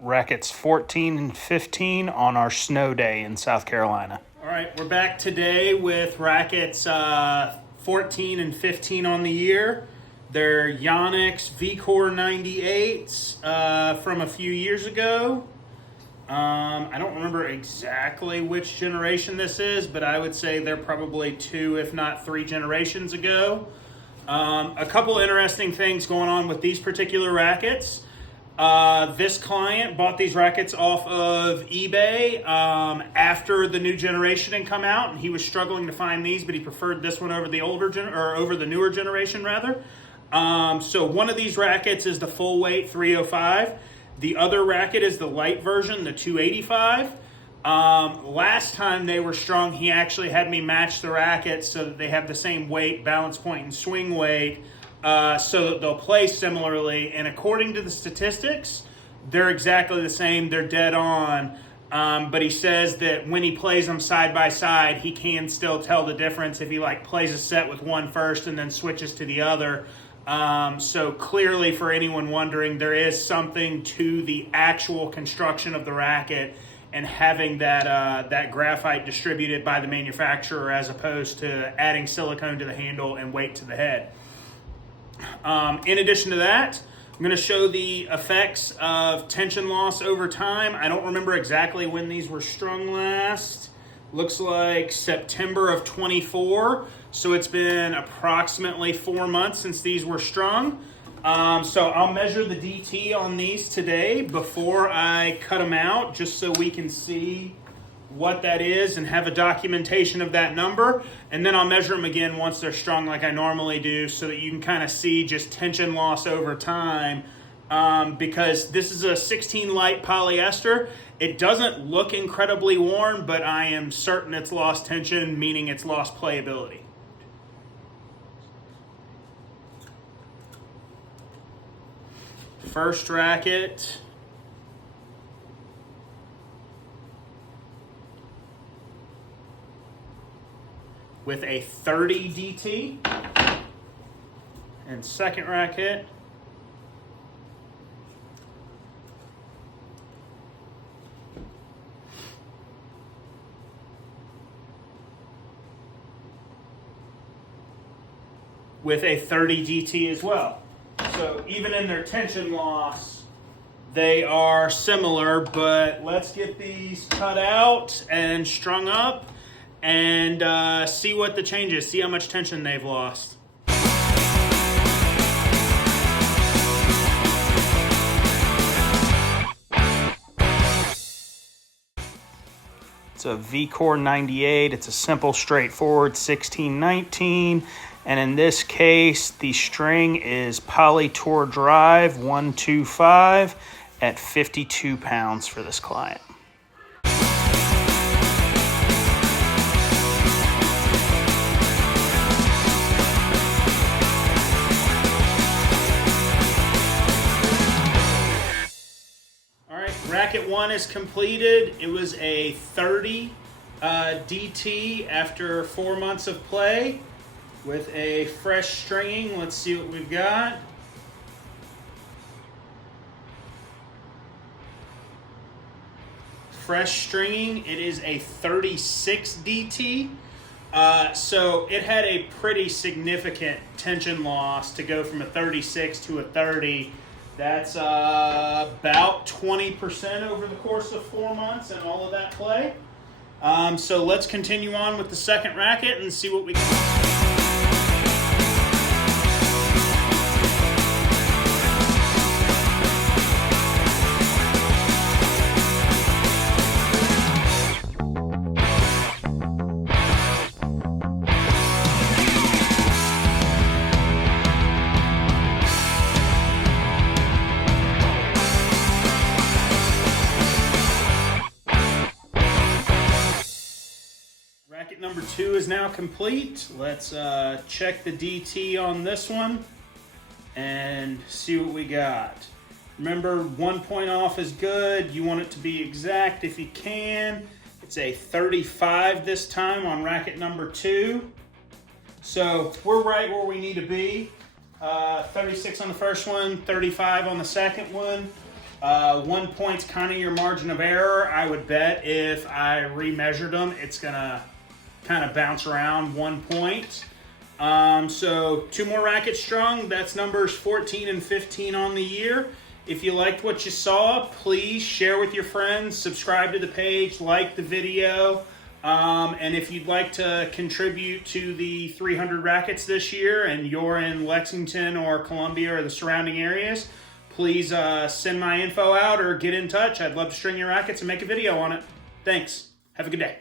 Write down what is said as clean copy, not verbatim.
rackets 14 and 15 on our snow day in South Carolina. All right, we're back today with rackets 14 and 15 on the year. They're Yonex VCore 98s from a few years ago. I don't remember exactly which generation this is, but I would say they're probably 2, if not 3 generations ago. A couple interesting things going on with these particular rackets. This client bought these rackets off of eBay after the new generation had come out, and he was struggling to find these, but he preferred this one over the over the newer generation rather. So one of these rackets is the full weight 305. The other racket is the light version, the 285. Last time they were strung, he actually had me match the rackets so that they have the same weight, balance point, and swing weight, so that they'll play similarly. And according to the statistics, they're exactly the same. They're dead on. But he says that when he plays them side by side, he can still tell the difference if he plays a set with one first and then switches to the other. So clearly, for anyone wondering, there is something to the actual construction of the racket and having that graphite distributed by the manufacturer as opposed to adding silicone to the handle and weight to the head. In addition to that, I'm going to show the effects of tension loss over time. I don't remember exactly when these were strung last. Looks like September of 24. So it's been approximately 4 months since these were strung. So I'll measure the DT on these today before I cut them out, just so we can see what that is and have a documentation of that number. And then I'll measure them again once they're strung like I normally do, so that you can kind of see just tension loss over time. Because this is a 16 light polyester. It doesn't look incredibly worn, but I am certain it's lost tension, meaning it's lost playability. First racket. With a 30 DT. And second racket. With a 30 DT as well. So even in their tension loss, they are similar, but let's get these cut out and strung up and see what the change is, see how much tension they've lost. It's a VCore 98. It's a simple, straightforward 1619. And in this case, the string is Poly Tour Drive 125 at 52 pounds for this client. All right, racket 1 is completed. It was a 30 DT after 4 months of play. With a fresh stringing, let's see what we've got. Fresh stringing, it is a 36 DT. So it had a pretty significant tension loss to go from a 36 to a 30. That's about 20% over the course of 4 months and all of that play. So let's continue on with the second racket and see what we can. Racket number 2 is now complete. Let's check the DT on this one and see what we got. Remember, 1 point off is good. You want it to be exact if you can. It's a 35 this time on racket number 2. So we're right where we need to be. 36 on the first one, 35 on the second one. 1 point's kind of your margin of error. I would bet if I remeasured them, it's gonna kind of bounce around 1 point. So 2 more rackets strung. That's numbers 14 and 15 on the year. If you liked what you saw, please share with your friends, subscribe to the page, like the video. And if you'd like to contribute to the 300 rackets this year and you're in Lexington or Columbia or the surrounding areas, please send my info out or get in touch. I'd love to string your rackets and make a video on it. Thanks. Have a good day.